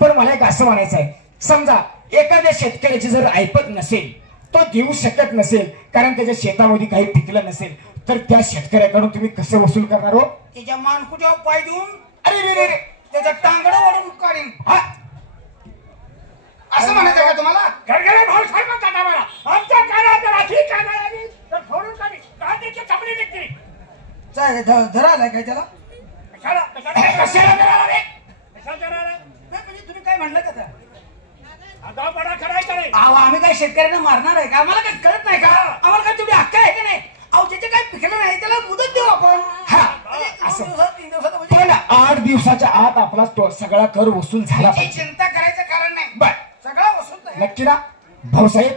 पण मला एक असं म्हणायचं आहे, समजा एखाद्या शेतकऱ्याची जर ऐपत नसेल, तो देऊ शकत नसेल कारण त्याच्या शेतामध्ये काही पिकलं नसेल, तर त्या शेतकऱ्याकडून तुम्ही कसं वसूल करणार हो? त्याच्या मानकुट्यावर पाय देऊन अरे रे रे रे, त्याचा टांगडा वाढून काढीन असं म्हणायचं का तुम्हाला? घरघरे भाऊ साहेब म्हणतात आम्हाला, आमच्या काळात राठी काढा आली तर फोडून काढी गाडीची चमडी निघते. धरा आलाय काय त्याला? कशाला कशाला कशाला करावं रे? कशाला करणार आहे? नाही म्हणजे तुम्ही काय म्हणलं का त्या? आगाव बडा करायचा नाही. अहो आम्ही काय शेतकऱ्यांना मारणार आहे का? आम्हाला काय कळत नाही का? आम्हाला काय तेवढी हक्क आहे का नाही? अहो ज्याचे काय पिकलं नाही त्याला मुदत देऊ आपण. हा असं 3 दिवसात म्हणजे 8 दिवसाच्या आत आपला सगळा कर वसूल झाला पाहिजे. चिंता करायचं कारण नाही, बर सगळा वसूल नक्की ना भाऊसाहेब.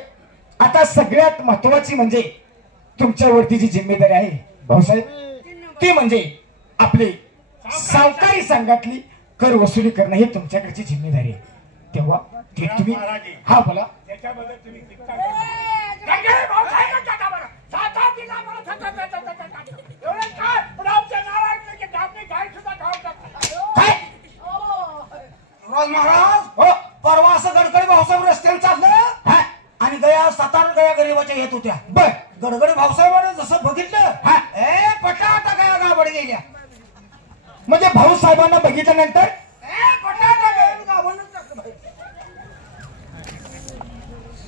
आता सगळ्यात महत्वाची म्हणजे तुमच्यावरती जी जिम्मेदारी आहे भाऊसाहेब, ती म्हणजे आपले सावकारी संघातली कर वसुली करणं ही तुमच्याकडची जिम्मेदारी आहे. तेव्हा ते तुम्ही हा बोला. त्याच्याबद्दल तुम्ही चिंता करा. घरघरे भाऊ साहेब म्हणतात आम्हाला, साता दिला मला एवढं काय पण आमच्या नावाने की आपली गाय सुद्धा खाऊ टाकतात. काय रोज महाराज हो परवा असं गडकरी भाऊसाहेब रस्त्यावर चाललं हा आणि गया 7-8 गया गरीबाच्या येत होत्या. बर गडकरी भाऊसाहेबांनी जसं बघितलं हा पटाटा गया गाबड गेल्या. म्हणजे भाऊसाहेबांना बघितल्यानंतर पटाटा गया गाबडच टाकलं बाई.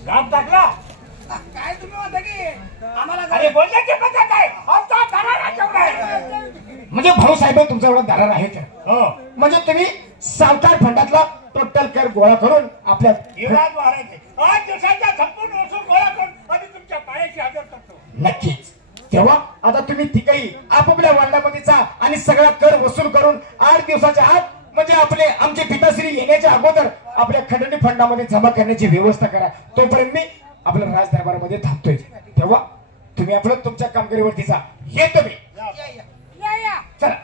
घाम टाकला. काय तुम्ही म्हणता की आम्हाला अरे बोलण्याची पद्धत आहे. आमचा दरारा केवढा आहे? म्हणजे भाऊसाहेब तुमचा एवढा दरार आहे तर हो म्हणजे तुम्ही सावकार फंडातला टोटल कर गोळा करून आपल्या युवराज महाराज 8 दिवसांच्या संपूर्ण वसूल गोळा करून आम्ही तुमच्या पायाशी हजर करतो. नक्कीच. तेव्हा आता तुम्ही ठिकाणी आपापल्या वार्डामध्ये जा आणि सगळा कर वसूल करून 8 दिवसाच्या आत म्हणजे आपले आमचे पिताश्री येण्याच्या अगोदर आपल्या खंडणी फंडामध्ये जमा करण्याची व्यवस्था करा. तोपर्यंत मी आपल्या राज दरबारामध्ये थांबतोय. तेव्हा तुम्ही आपलं तुमच्या कामगिरीवरती जा. येतो मी. चला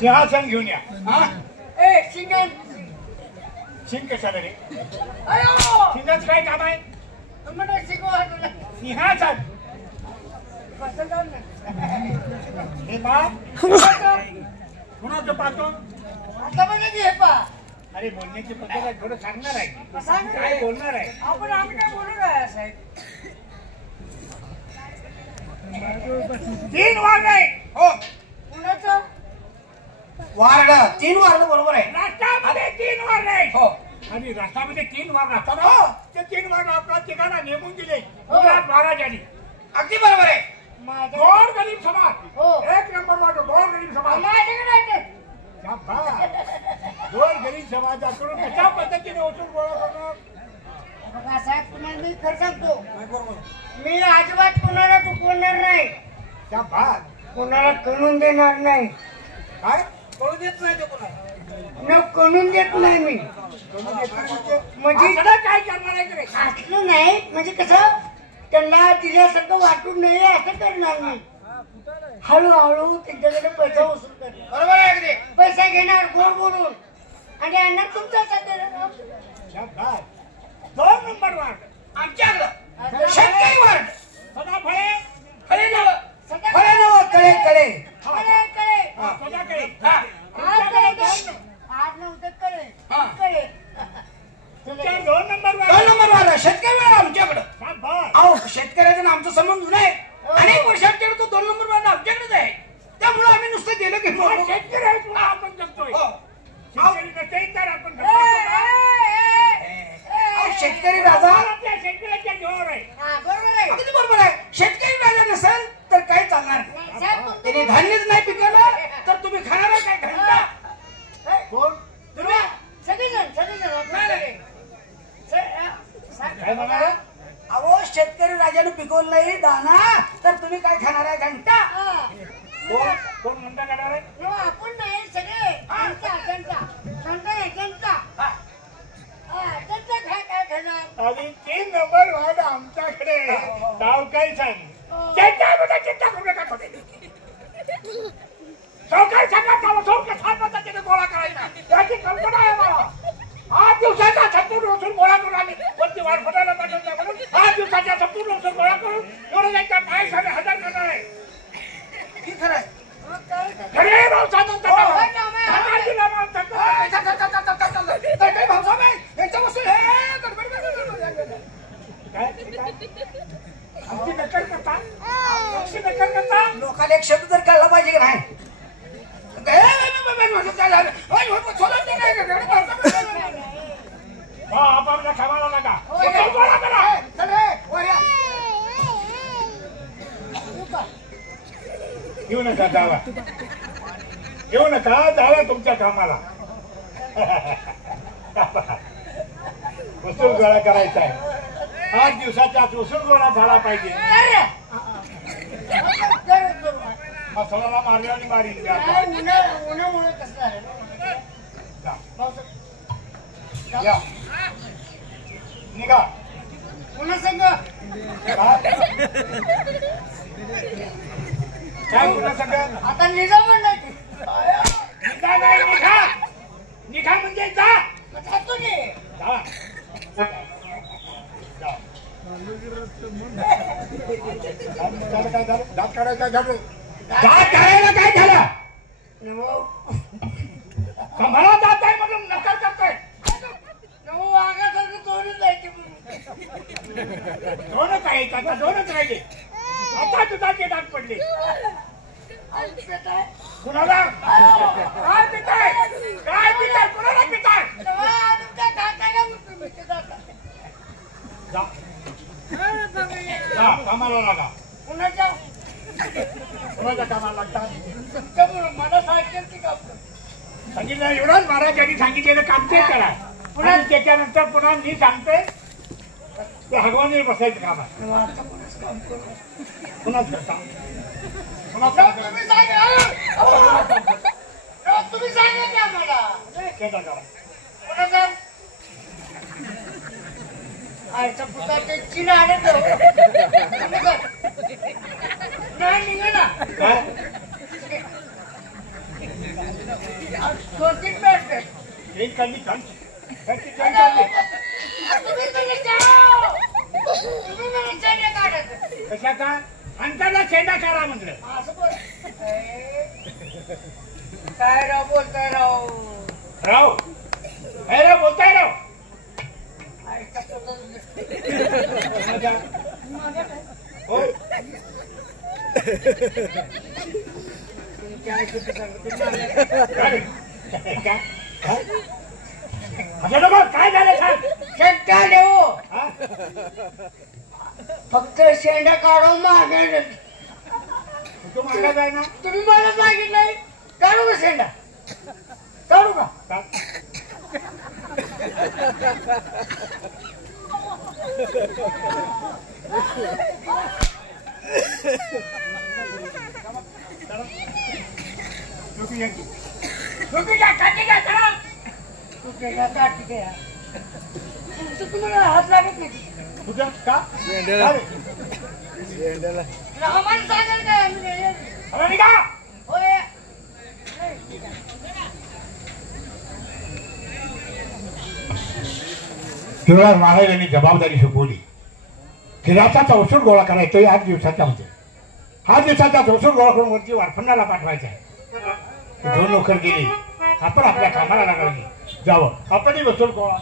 सिंहासन घेऊन या. शिंग कशाला रे? शिंगाचं काय काम आहे? सिंहासन हे पा कुणाचं पाहतो? अरे बोलण्याची पद्धत आहे, थोडं सांगणार आहे. काय बोलणार आहे? आम्ही काय बोलू काय साहेब? 3 वार्ड आहे. हो वार्ड 3 वार्ड बरोबर आहे. राष्ट्रामध्ये 3 वार्ड आहे. हो आणि राष्ट्रामध्ये 3 वार्ड असतात. हो. ते 3 वार्ड आपला ठिकाणा नेमून दिले महाराजांनी. अगदी बरोबर आहे. गोर गरीब समाज 1 नंबर वार्ड गोर गरीब समाज. गोर गरीब समाजाकडून कशा पद्धतीने वसूल गोळा करणार? साहेब तुम्हाला मी खरं सांगतो, मी अजिबात कोणाला चुकवणार नाही, त्या भात कोणाला कणून देणार नाही. काय कळू देत नाही तो कोणाला. न कणून देत नाही मी. म्हणजे असं काय करणार आहे की रे? असलं नाही म्हणजे कसं त्यांना दिल्यासारखं वाटून नाही असं करणार नाही. हळूहळू त्यांच्याकडे पैसा वसूल करणार. बरोबर आहे अगदी. पैसा घेणार गोड बोलून आणि अण्णा तुमचा त्या भात 2 नंबर वार्ड आमच्याकडं शेतकरी वार्ड सदाफळे खरे नव खरे नव कळे कळे सदाकडे आज नव्हतं कळे हा. कळे 2 नंबर 2 वार्ड नंबर वार्ड शेतकरी वार्ड आमच्याकडं. त्या भात अहो शेतकऱ्याचा आमचा संबंध नाही. अनेक वर्षांकडे तो 2 नंबर वार्ड आमच्याकडेच आहे. त्यामुळे आम्ही नुसतं गेलो की शेतकरी आहेत म्हणून आपण जगतोय. हो. शेतकरी नसेल तर आपण शेतकरी राजा आपल्या शेतकऱ्याच्या जीवावर आहे. बरोबर आहे. अगदी बरोबर आहे. शेतकरी राजा नसेल तर काही चालणार नाही. साहेब त्याने धान्यच नाही पिकवलं तर तुम्ही खाणार आहे काय घंटा? कोण तुम्ही सगळेजण काय म्हणाले? अहो शेतकरी राजाने पिकवलं नाही दाना तर तुम्ही काय खाणार आहे घंटा? कोण म्हणता करणार आहे? आपण नाही सगळे जनता काय खाणार. आणि 3 नंबर वार्ड आमच्याकडे नाव काय सांग त्याच्याबद्दल चिंता करू नका तुम्ही. चौकाई सांगा कशा पद्धतीने गोळा करायचा याची कल्पना आहे मला. 8 दिवसाचा संपूर्ण वसूल गोळा करून आम्ही वरती वाढ फटायला पाठवता म्हणून 8 दिवसाच्या संपूर्ण वसूल गोळा करून आमची नक्कल करता आमची नक्कल करता लोकांना एक शब्द तर कळला पाहिजे की नाही आपापल्या कामाला लागा गोळा करा. चल रे, वर या. येऊ नका जावा येऊ नका जावा तुमच्या कामाला. वसूल गोळा करायचा आहे 8 दिवसाच्या आत वसूल गोळा झाला पाहिजे. मसाला मारल्या आणि मारीन उन्हामुळे कसं झालं या निघा पुन्हा संघ काय पुन्हा सगळं आता निघा म्हणलं की निघा नाही निघा निघा म्हणजे जा मग जातो की जा. काय झालं दात काढायचं झालं दात काढायला काय झालं मला जात आहे म्हणून नकार करतोय. वाघासारखं तोडून जायचे दोनच आहेत आता दोनच राहिले. आता दुधाची दात पडली कुणाला काय पिताय काय पिताय कुणाला पिताय जा जा कामाला लागा. कुणाच्या कुणाच्या कामाला लागतात मला सांगितलं की का सांगितलं एवढंच महाराजांनी सांगितलेलं काम ते करा. पुन्हा त्याच्यानंतर पुन्हा मी सांगतोय ते हगवानीवर बसायचं काम आहे. पुन्हा करता तुम्ही सांगा तुम्ही सांगा की आम्हाला कुणाचा आयचा पुता ते चीन आणत नाही निघा ना काय 2-3 मिनिट एक काढली काढली काढली तुम्ही मला चेंडे काढत कशाचा अंतरला चेंडा करा म्हटलं. असं बोल काय राव बोलताय राव राव हे राव बोलताय राव आयचा पुता हो काय किती सांगतो असं नको काय झालं सांग. शेंडा देऊ हा? फक्त शेंडा काढून मागे तू मागा जाय ना तुम्ही मला सांगितलंय काढू का शेंडा काढू का तू केला काठी घ्या तुमचं तुम्हाला हात लागत नाही तुझं का आम्हाला सांगाल काय आम्ही अरे निघा होय शिवराज महाराजांनी जबाबदारी शिकवली. खिराचा वसूल गोळा करायचा 8 दिवसाच्या मध्ये. 8 दिवसाचा वसूल गोळा करून वरची वारफंडाला पाठवायचा आहे. 2 नोकर गेली आपण आपल्या कामाला लागायची जावं आपणही वसूल गोळा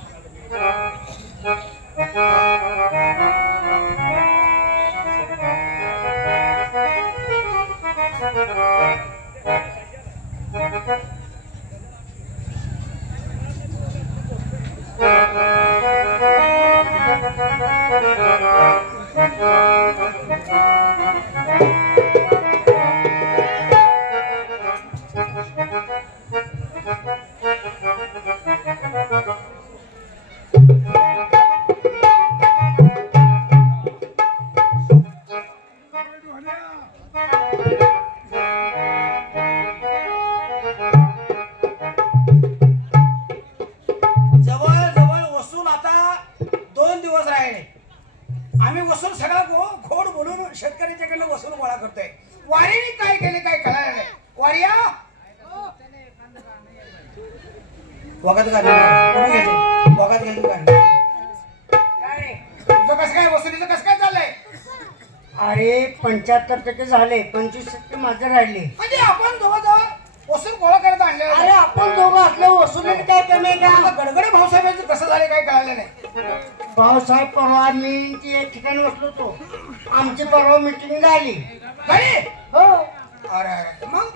आम्ही वसूल सगळा खोड बोलून शेतकऱ्याच्याकडनं वसूल गोळा करतोय. वारीने काय केले काय कळायला नाही. वारिया वगात घालून वगात घालून काय तुझं कसं काय वसुलीचं कसं काय चाललंय? अरे 75% झाले 25% माझे राहिले. म्हणजे आपण दोघं वसूल गोळा करत आणले. अरे आपण दोघं असल्या वसुलीने काय कमी आहे का? गडगडे भाऊसाहेबांचं कसं झालं काय कळालं नाही. भाऊसाहेब परवा मी ती एक ठिकाणी बसलो होतो. आमची परवा मिटिंग झाली. हो. अरे मग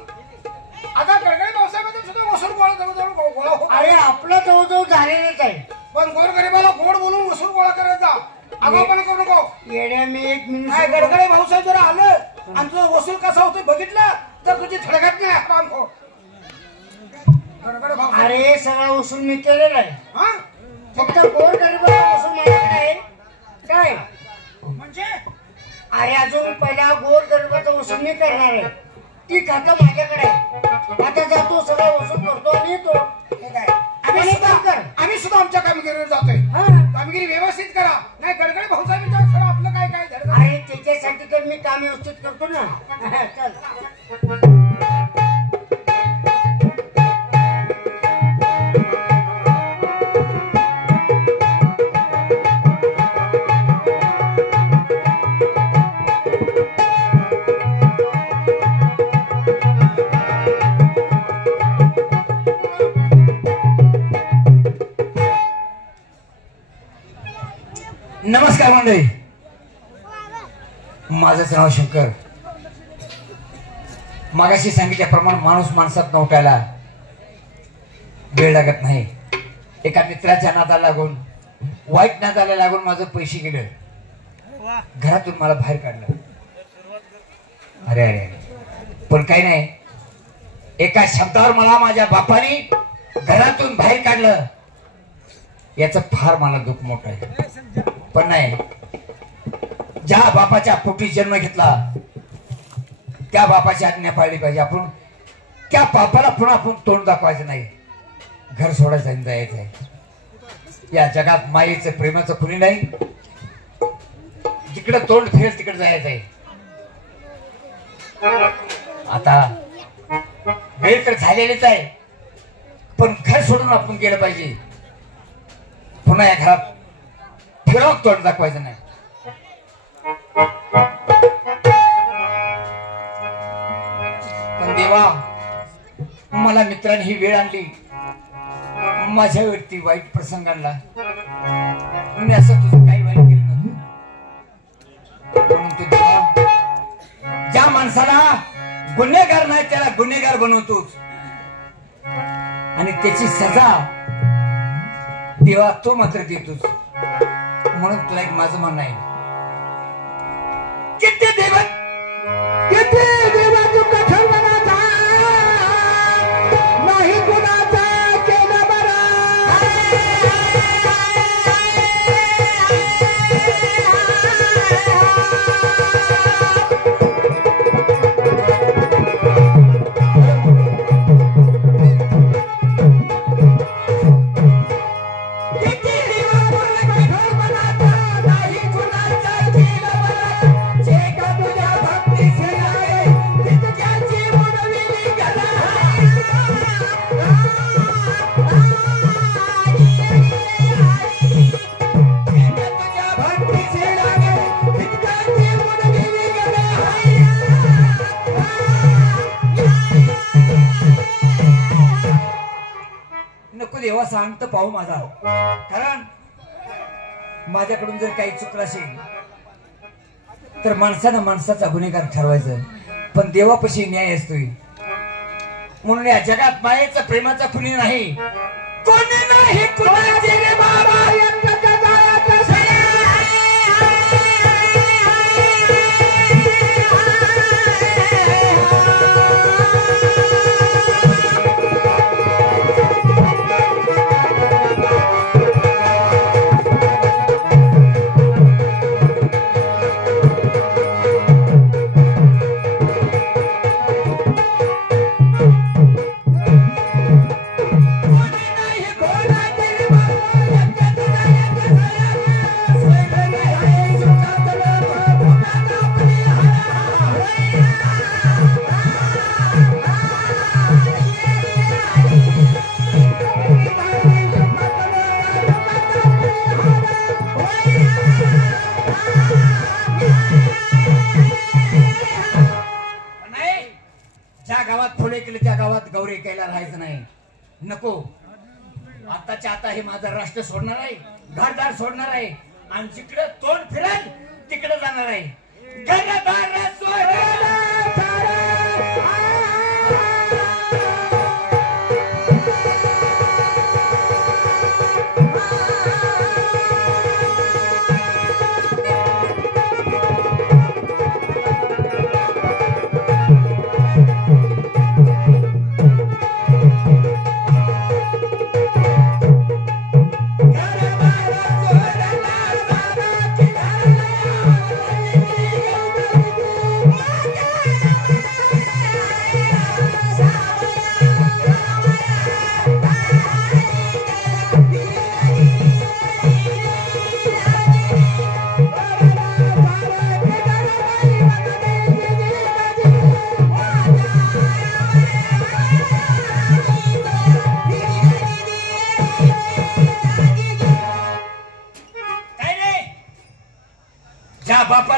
आता गडगडे भाऊसाहेबांचा सुद्धा वसूल गोळा होतो. अरे आपलं जवळजवळ झालेलंच आहे. पण गोरगरिबाला गोड बोलून वसूल गोळा करायचा. आगाऊपणा करू नको. येड्या मी एक नाही मिनिट गडगडे भाऊसाहेब जरा आलं आणि तुझा वसूल कसा होतोय बघितलं तर तुझी थडगत नाही काम हो. गडगडे भाऊसाहेब अरे सगळा वसूल मी केलेला आहे. हा फक्त गोर गरीबाला वसूल माझ्याकडे आहे. काय म्हणजे अरे अजून पहिला गोर गरीबाचा वसूल मी करणार आहे. ती खातं माझ्याकडे आहे. आता जातो सगळा वसूल करतो आणि येतो. ठीक आहे. आम्ही सुद्धा आमच्या कामगिरीवर जातोय. हा. कामगिरी व्यवस्थित करा. नाही गडगडे भाऊसाहेबांच्या खरं आपलं काय काय धडक अरे त्याच्यासाठी तर मी काम व्यवस्थित करतो ना. चल. नमस्कार मंडळी, माझंच नाव शंकर. मागाशी सांगितल्याप्रमाणे माणूस माणसात न उठायला वेळ लागत नाही. एका मित्राच्या नादाला लागून, वाईट नादाला लागून माझं पैसे गेलं. घरातून मला बाहेर काढलं. अरे अरे पण काही नाही, एका शब्दावर मला माझ्या बापाने घरातून बाहेर काढलं. याचं फार मला दुःख मोठं आहे. पण नाही, ज्या बापाच्या पोटी जन्म घेतला त्या बापाची आज्ञा पाळली पाहिजे. आपण त्या बापाला पुन्हा आपण तोंड दाखवायचं नाही. घर सोडायचं आणि जायचं आहे. या जगात मायेचं प्रेमाचं कुणी नाही. जिकडे तोंड फिरेल तिकडे जायचं आहे. आता वेळ तर झालेलीच आहे, पण घर सोडून आपण गेलं पाहिजे. पुन्हा या घरात फिरवून तोंड दाखवायचं नाही. पण देवा, मला मित्रांनी ही वेळ आणली. माझ्यावरती वाईट प्रसंग आणला. मी असं तुझं काही वाईट केलं नव्हतं. परंतु देवा, ज्या माणसाला गुन्हेगार नाही त्याला गुन्हेगार बनवतोच, आणि त्याची सजा देवा तो मात्र देतोच. म्हणून तुला एक माझं म्हणणं आहे, किती देव तू कठोर मनाचा, नाही कुणाचा केला बरा. देवा सांगत पाहू माझा, कारण माझ्याकडून जर काही चुकलं असेल तर माणसानं माणसाचा गुन्हेगार ठरवायचं. पण देवापाशी न्याय असतोय. म्हणून या जगात मायेचं प्रेमाचं कुणी नाही. कोणी नाही कुणाचे रे बाबा. ज्या गावात फुले केले त्या गावात गौरी केला राहायचं नाही. नको, आताच्या आता हे माझं राष्ट्र सोडणार आहे, घरदार सोडणार आहे आणि जिकडे तोंड फिरेल तिकडे जाणार आहे. घरदार सोडणार.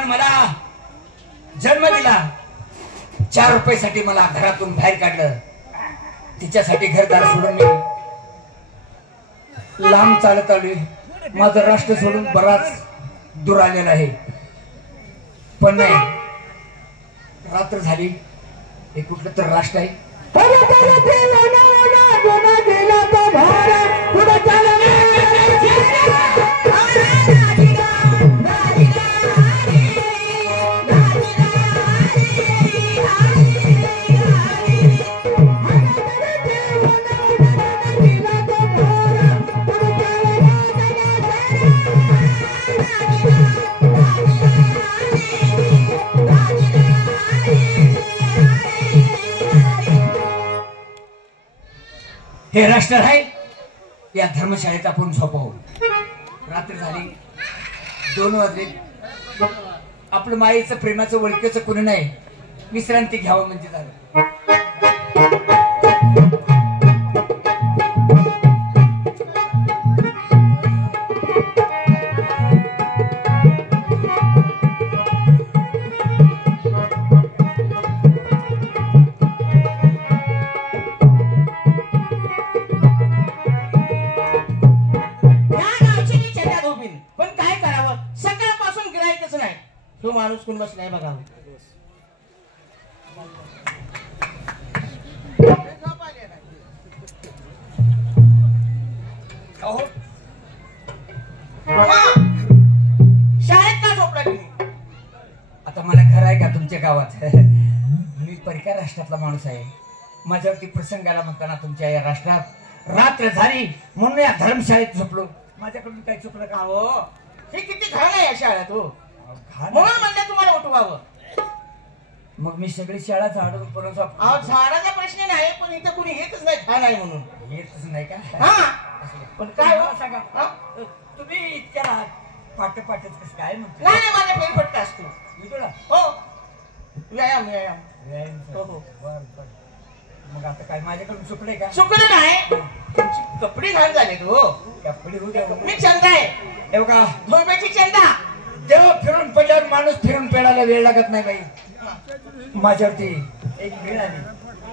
मला जन्म दिला, 4 रुपयासाठी मला घरातून बाहेर काढलं, तिच्यासाठी घरदार सोडून मी लांब चालत आलोय. माझं राष्ट्र सोडून बराच दूर आलेला आहे. पण नाही, रात्र झाली, हे कुठलं तर राष्ट्र आहे. हे राष्ट्र आहे. या धर्मशाळेत आपण झोपावं. रात्र झाली, 2 वाजले. आपलं मायेचं प्रेमाचं ओळखीचं कोणी नाही, विश्रांती घ्यावं म्हणजे झालं. तो माणूस कोण बसलाय बघा. शाळेत का झोपला तुम्ही? आता मला घर आहे का तुमच्या गावात? मी परक्या राष्ट्रातला माणूस आहे. माझ्यावरती प्रसंग आला म्हणताना तुमच्या या राष्ट्रात रात्र झाली म्हणून या धर्मशाळेत झोपलो. माझ्याकडून काही चुकलं का? हो, हे किती घाण आहे या शाळेत. हो, म्हणून म्हणलं तुम्हाला उठवावं. मग मी सगळी शाळा झाडून परत झाडाचा प्रश्न नाही, पण इथं कुणी येतच नाही. घाण आहे म्हणून येतच नाही का? हा, पण काय हो सांगा, तुम्ही इतक्या पाठ पाठच कसं काय म्हणतो? नाही, माझ्या फेरफटका असतो. हो, व्यायाम व्यायाम. हो हो. मग आता काय माझ्याकडून चुकलंय का? चुकलं नाही, तुमची कपडे घाण झाले. हो, कपडे होऊ द्या. मी चंदा आहे. हे बघा, धोब्याची चंदा. देव फिरून पडल्यावर माणूस फिरून पेडायला वेळ लागत नाही बाई. माझ्यावरती एक वेळ आली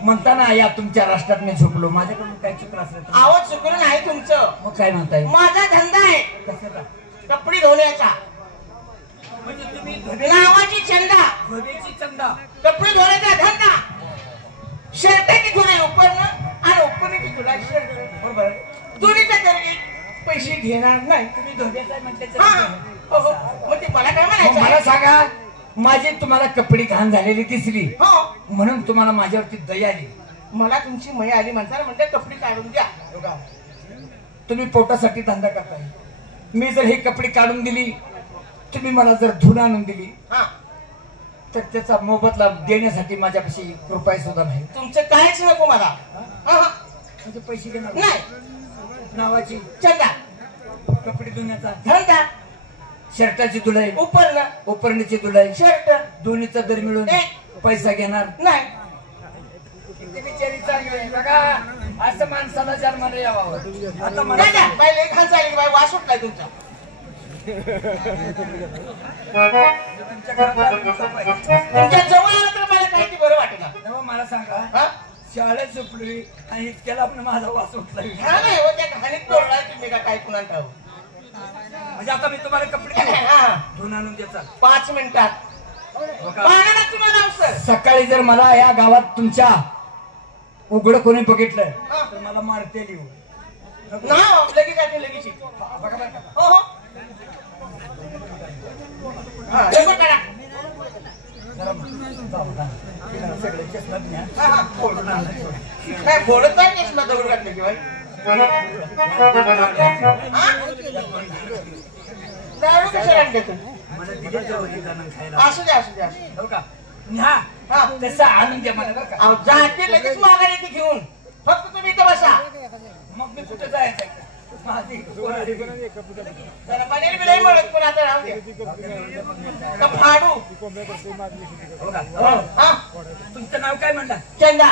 म्हणताना या तुमच्या राष्ट्रात मी झोपलो. माझ्याकडून काय चुकलं असलं? आवाज चुकलं नाही तुमचं. मग काय म्हणताय? माझा धंदा आहे कशाचा? कपडे धुण्याचा. म्हणजे तुम्ही नावाची चंदा, धोबीची चंदा, कपडे धुण्याचा धंदा. शर्टाची धुणे उपरणं आणि उपरणीची धुला शर्ट. बरोबर. दोन्हीचा तरी पैसे घेणार नाही. तुम्ही धोब्याचा म्हटले हो हो. मग ते मला काय म्हणायचं? मला सांगा, माझी तुम्हाला कपडे घाण झालेली दिसली हो, म्हणून तुम्हाला माझ्यावरती दया आली. मला तुमची मया आली म्हणताना म्हणते कपडे काढून द्या. तुम्ही पोटासाठी धंदा करताय. मी जर हे कपडे काढून दिली, तुम्ही मला जर धुण आणून दिली, हा, तर त्याचा मोबदला देण्यासाठी माझ्यापाशी रुपये सुद्धा नाही. तुमचं काहीच नको मला. हा, म्हणजे पैसे घेणार नाही. नावाची चंदा, कपडे धुण्याचा धंदा, शर्टाची धुलाई, उपरणं, उपरणीची धुलाई, शर्ट, दोन्हीचा दर मिळून पैसा घेणार नाही. किती बिचारी चांगली आहे बघा. असं माणसाला जन्माला यावं. आता मला नाही, नाही, बाई लई घाण झाली. बाई वास उठलाय तुमचा. तुमच्या घरात तुमच्या जवळ आलं तर मला काही बरं वाटेल. मला सांगा, हा, शाळेत सुटली आणि इतक्याला आपण माझा वास उठला हा नाही हो, त्या घाणीत तोडला तुम्ही का काय कुणा ठाऊ. म्हणजे आता मी तुम्हाला कपडे हा, धुवून आणून देता 5 मिनिटात हो का? पाण्याला तुम्हाला अवसर. सकाळी जर मला या गावात तुमच्या उघड कोणी बघितलं तर मला मारते लिहू ना लगेच आहे लगेच येतो. बघा बरं का? हो हो हा लवकर करा. जरा जाऊ का? तिला सगळे केस लागले, हा? हा, हा. फोडून आणलं. काय बोलत नाही केस मध्ये दगड घातलं की बाई. दारू कशाला आणली तुम्ही? मला दिले जाऊ हे गाणं खायला. असू द्या असू द्या असू द्या. हो का? न्या. हा. तसं आणून द्या मला बरं का? अहो, जाते लगेच माघारी ती घेऊन. फक्त तुम्ही इथं बसा. मग मी कुठं जायचं माझी कोणाली बी. जरा बनेल बिलाई म्हणत पण आता राहू द्या. तर फाडू. हो का? हो. हा तुमचं नाव काय म्हणता? चंदा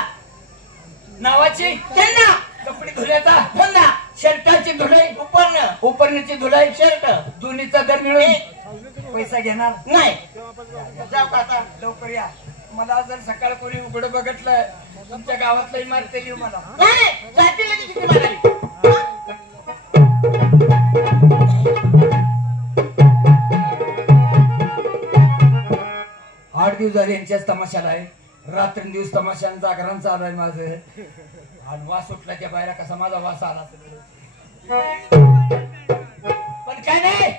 नावाची चंदा कपडे धुल्याचा चंदा शर्टाची धुलाई उपर्ण उपरणीची धुलाई शर्ट दोन्हीचा दर मिळून पैसा घेणार नाही जाऊ का आता. लवकर या. मला जर सकाळ कोणी उघड बघितलं तुमच्या गावातलं इमारत लिहू मला. नाही जाते लगेच किती माघारी. आठ दिवस झाले यांच्याच तमाशाला आहे. रात्रंदिवस तमाशान जागरण चालू आहे माझं. आणि वास सुटला त्या बाहेर कसा माझा वास आला पण काय नाही.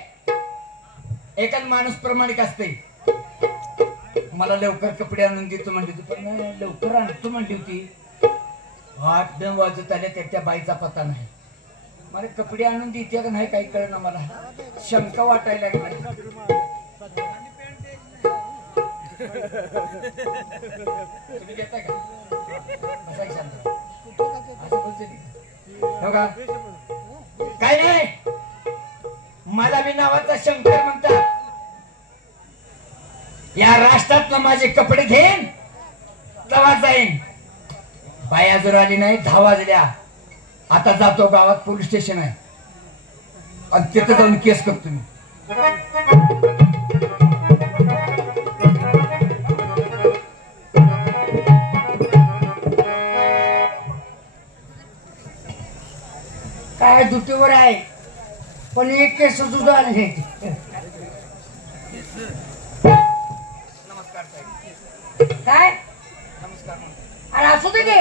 एखाद माणूस प्रामाणिक असते. मला लवकर कपडे आणून देतो म्हणली होती पण नाही, लवकर आणतो म्हणली होती. 8-9 वाजत आले त्या बाईचा पत्ता नाही. मला कपडे आणून देते का नाही काही कळलं मला. शंका वाटायला लागली. तुम्ही घेताय का? बसा की शांत. असं बोलते ती. हो का? काय नाही. मला बी नावाचा शंकर म्हणतात. या राष्ट्रातलं माझे कपडे घेईन तवा जाईन. बाया जर आली नाही 10 वाजल्या. आता जातो गावात पोलीस स्टेशन आहे आणि तिथं जाऊन केस करतो मी. काय दुटीवर आहे पण एक केस सुद्धा आले. नमस्कार साहेब. काय नमस्कार. आणि असू दे की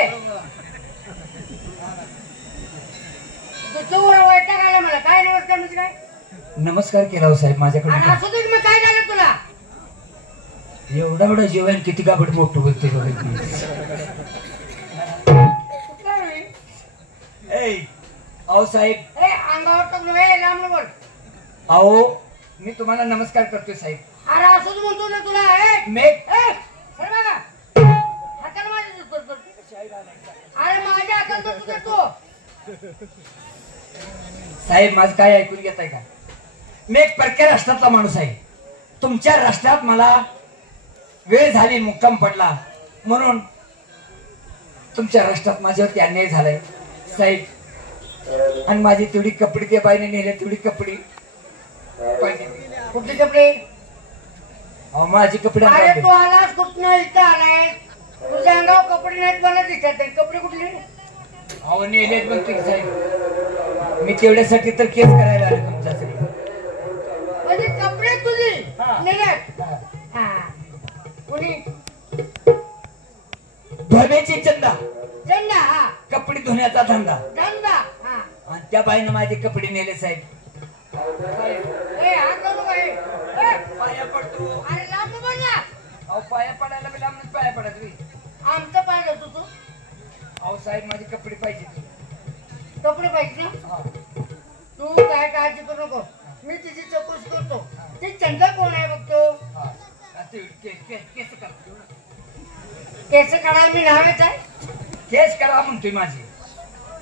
दुटीवर वैताग आला मला. काय नमस्कार म्हणजे काय? नमस्कार केला हो साहेब माझ्याकडे. आणि असू दे की मग काय झालं तुला? एवढा एवढा जेवण किती गाबड मोठं बोलते कुठला रे? अहो साहेब. ए अंगावर टाकलो. ए लांब बोल. अहो मी तुम्हाला नमस्कार करतोय साहेब. अरे असू दे म्हणतो ना तुला. ए मी सर बघा हाताला माझ्या देतो. अरे माझ्या हातात देतो देतो. साहेब माझं काय ऐकून घेताय का? मी एक परक्या राष्ट्रातला माणूस आहे. तुमच्या राष्ट्रात मला वेळ झाली मुक्काम पडला म्हणून तुमच्या राष्ट्रात माझ्यावरती अन्याय झालाय साहेब. आणि माझी तेवढी कपडे त्या बाईने नेले तेवढी कपडे पाहिजे. कुठले कपडे? अहो माझी कपडे अरे आणले. तू आलास कुठनं इथं आलाय? तुझ्या अंगावर कपडे नाहीत मला दिसत. कपडे कुठले? अहो नेलेत म्हणते की साहेब. मी तेवढ्यासाठी तर केस करायला आलो तुमच्यासाठी. म्हणजे कपडे तुझी हा. नेल्यात? हा. कुणी? धन्याची चंदा चंदा. हा कपडे धुण्याचा धंदा. धंदा. हा आणि त्या बाईनं माझे कपडे नेले साहेब. ए हा करू काय? ए, पाया पडतो. अरे लांब बोल ना. अहो पाया पडायला मी लांबच पाया पडा तुम्ही. आमचं पाहिलं तू अहो साहेब माझे कपडे पाहिजे. कपडे पाहिजे ना. हा. तू काय काळजी करू नको. मी तिची चौकशी करतो. ती चंदा कोण आहे बघतो. हा. ते केस करा. केस काढायला मी नावेच आहे. केस करा म्हणतोय माझी.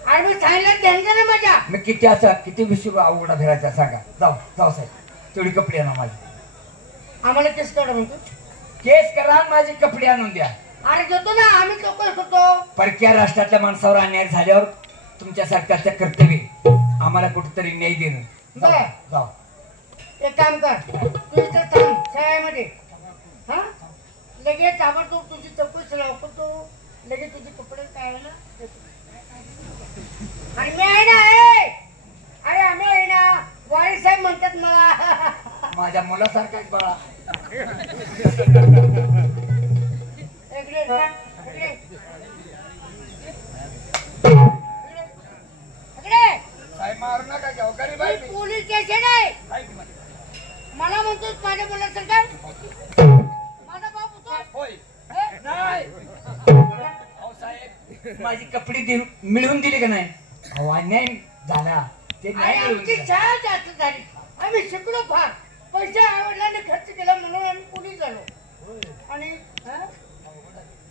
अरे मी सांगितलं त्यांचं ना माझ्या. मी किती विषय अवघडा फिरायचा सांगा. जाऊ जाऊ साहेब. तेवढी कपडे आणा माझी. आम्हाला केस काढा म्हणतो. केस करा आणि माझे कपडे आणून द्या. अरे देतो ना आम्ही चौकशी करतो. परक्या राष्ट्रातल्या माणसावर अन्याय झाल्यावर तुमच्या सरकारचं कर्तव्य आम्हाला कुठेतरी न्याय देणं. जाऊ बरं. जाऊ. एक काम कर. तू इथं थांब शाळेमध्ये. हा लगेच ताबडतोब तुझी चौकशी लावतो. लगेच तुझे कपडे काय ना आणि मी आहे ना अरे आम्ही आहे ना वारी साहेब म्हणतात मला माझ्या मुलासारखाच बाळा. इकडे, इकडे. इकडे. साहेब मारू नका गावकरी बाई मी पोलीस स्टेशन आहे मला म्हणतोस माझ्या मुलासारखा माझा बाप होतो होय हे? नाही अहो साहेब माझी कपडे मिळवून दिली का नाही? अहो अन्याय झाला ते आणि नाही मिळवून आमची दिलं. शाळा जास्त झाली आम्ही शिकलो फार पैसे आवडल्याने खर्च केला म्हणून आम्ही पोलीस झालो आणि हा?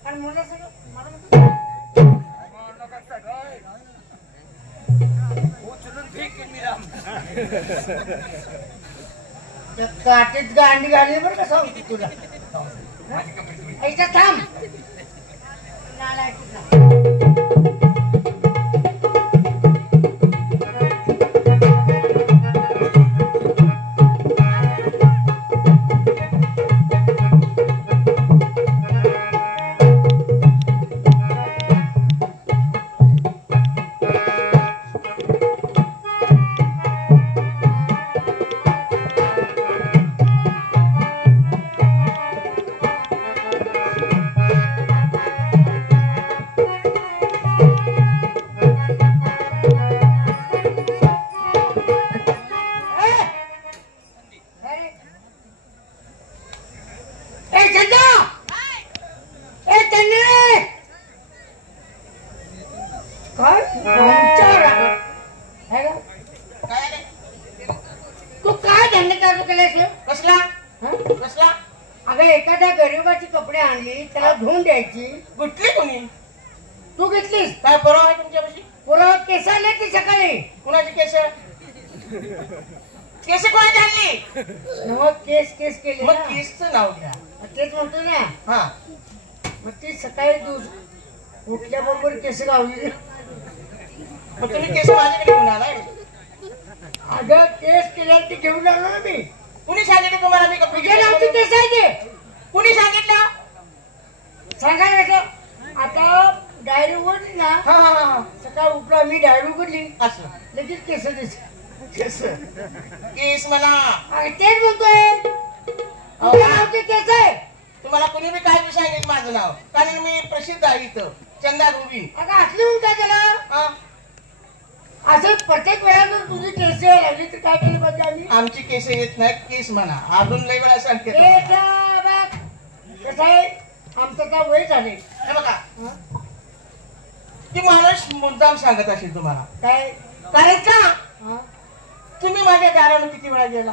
आणि मुलं सगळं मला म्हणतो त्या काठीत गांडी घालली बरं का सांगतो तुला माझी कपडे तुम्ही ऐका थांब नालायक तुझा. तू काय धंदे चालू केलेस कसला हं? कसला अगं एखाद्या गरीबाची कपडे आणली त्याला धुवून द्यायची कुठली तुम्ही तू घेतलीस काय परवा आहे तुमच्यापाशी पुरा केस आले ती सकाळी कुणाची केस केस कोणाची आणली मग केस केस केले मग ना. केसचं नाव घ्या तेच म्हणतो ना हा मग ती सकाळी दूध उठल्याबरोबर केस गावली मग तुम्ही केस माझ्याकडे घेऊन आलाय अगं केस केल्यावर ती घेऊन आलो ना मी कुणी सांगितलं तुम्हाला मी कपडे तुझ्या नावची घेऊन केस आहे ते कुणी सांगितलं सांगायला कसं आता डायरी उघडली ना हा हा हा हा. सकाळ उठलो मी डायरी उघडली असं लगेच केस दिसले केस केस मला अगं तेच म्हणतोय तुझ्या नावची केस आहे तुम्हाला कुणी बी काय बी सांगितलं माझं नाव कारण मी प्रसिद्ध आहे इथं चंदा रुबीन अगं असली म्हणून काय केलं हा असं प्रत्येक वेळा तुझी केस लागली तर काय केलं पाहिजे आम्ही आमची केस येत नाहीत केस म्हणा अजून लय वेळा सांगते ए, तुम्हाला. बघ. कसं आहे आमचं आता वय झाले हे बघा हं? ती माणूस मुद्दाम सांगत असेल तुम्हाला काय कारण का हं? तुम्ही माझ्या दारानं किती वेळा गेला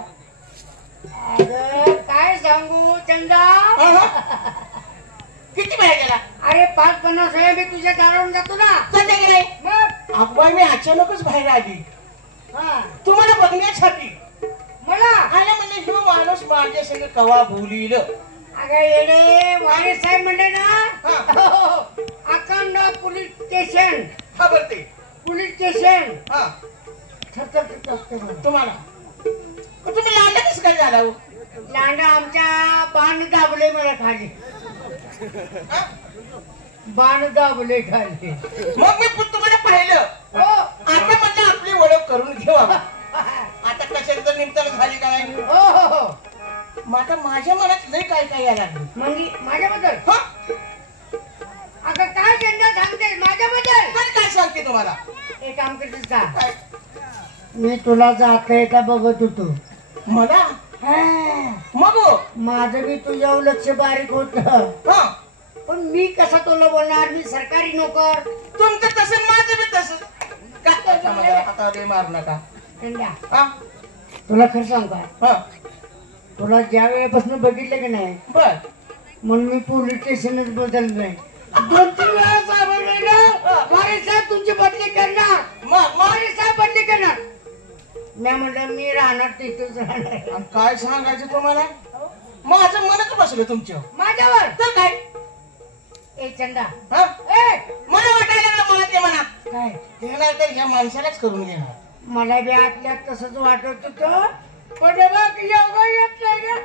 अगं काय सांगू चंदा हा, हा. किती वेळा गेला अरे 5-50 वेळा मी तुझ्या दारावरून जातो ना कधी गेले मग अगवाय मी अचानकच बाहेर आली हा तुम्हाला बघण्यासाठी मला आला म्हणजे जो माणूस माझ्या संग कवा बोलील अगं येडे वाणी साहेब म्हणले ना हा. अखंड पोलीस स्टेशन खबर ते पोलीस स्टेशन हा थर तुम्हाला मग तुम्ही लांडा कसं काय झाला हो? लांडा आमच्या बाण दाबले मला खाली हा? बाण दाबले खाली मग मी तुम्हाला पाहिलं हो आता म्हणलं आपली ओळख करून घेऊ आपण. आता कशाला तर निमतानं झाली काय हो हो हो मग आता माझ्या मनात लय काय काय यायला लागलं म्हणजे माझ्याबद्दल हा? अगं काय चंदा सांगते माझ्याबद्दल पण काय सांगते तुम्हाला एक काम करतेस का काय मी तुला जाता येता बघत होतो मला हा, मग हो. माझं बी तुझ्यावर लक्ष बारीक होत हा पण मी कसा तुला बोलणार मी सरकारी नोकर तुमचं तसं माझं बी तसं काय आता लय मारू नका चंदा हा तुला खरं सांग का हा तुला ज्या वेळेपासून बघितलं की नाही बर म्हणून मी पोलीस स्टेशनच बदललं नाही 2-3 वेळा साहेब वारी साहेब तुमची बदली करणार मग वारी साहेब बदली करणार मी म्हटलं मी राहणार तिथेच राहणार आणि काय सांगायचं तुम्हाला माझं मनच बसलं तुमच्या माझ्यावर तर काय ए चंदा हा ए मला वाटायला लागलं मला ते म्हणा काय ते नाही तर ह्या माणसालाच करून घेणार मला बी आतल्यात तसंच वाटत होतं पण बघ एवढं येत नाही ग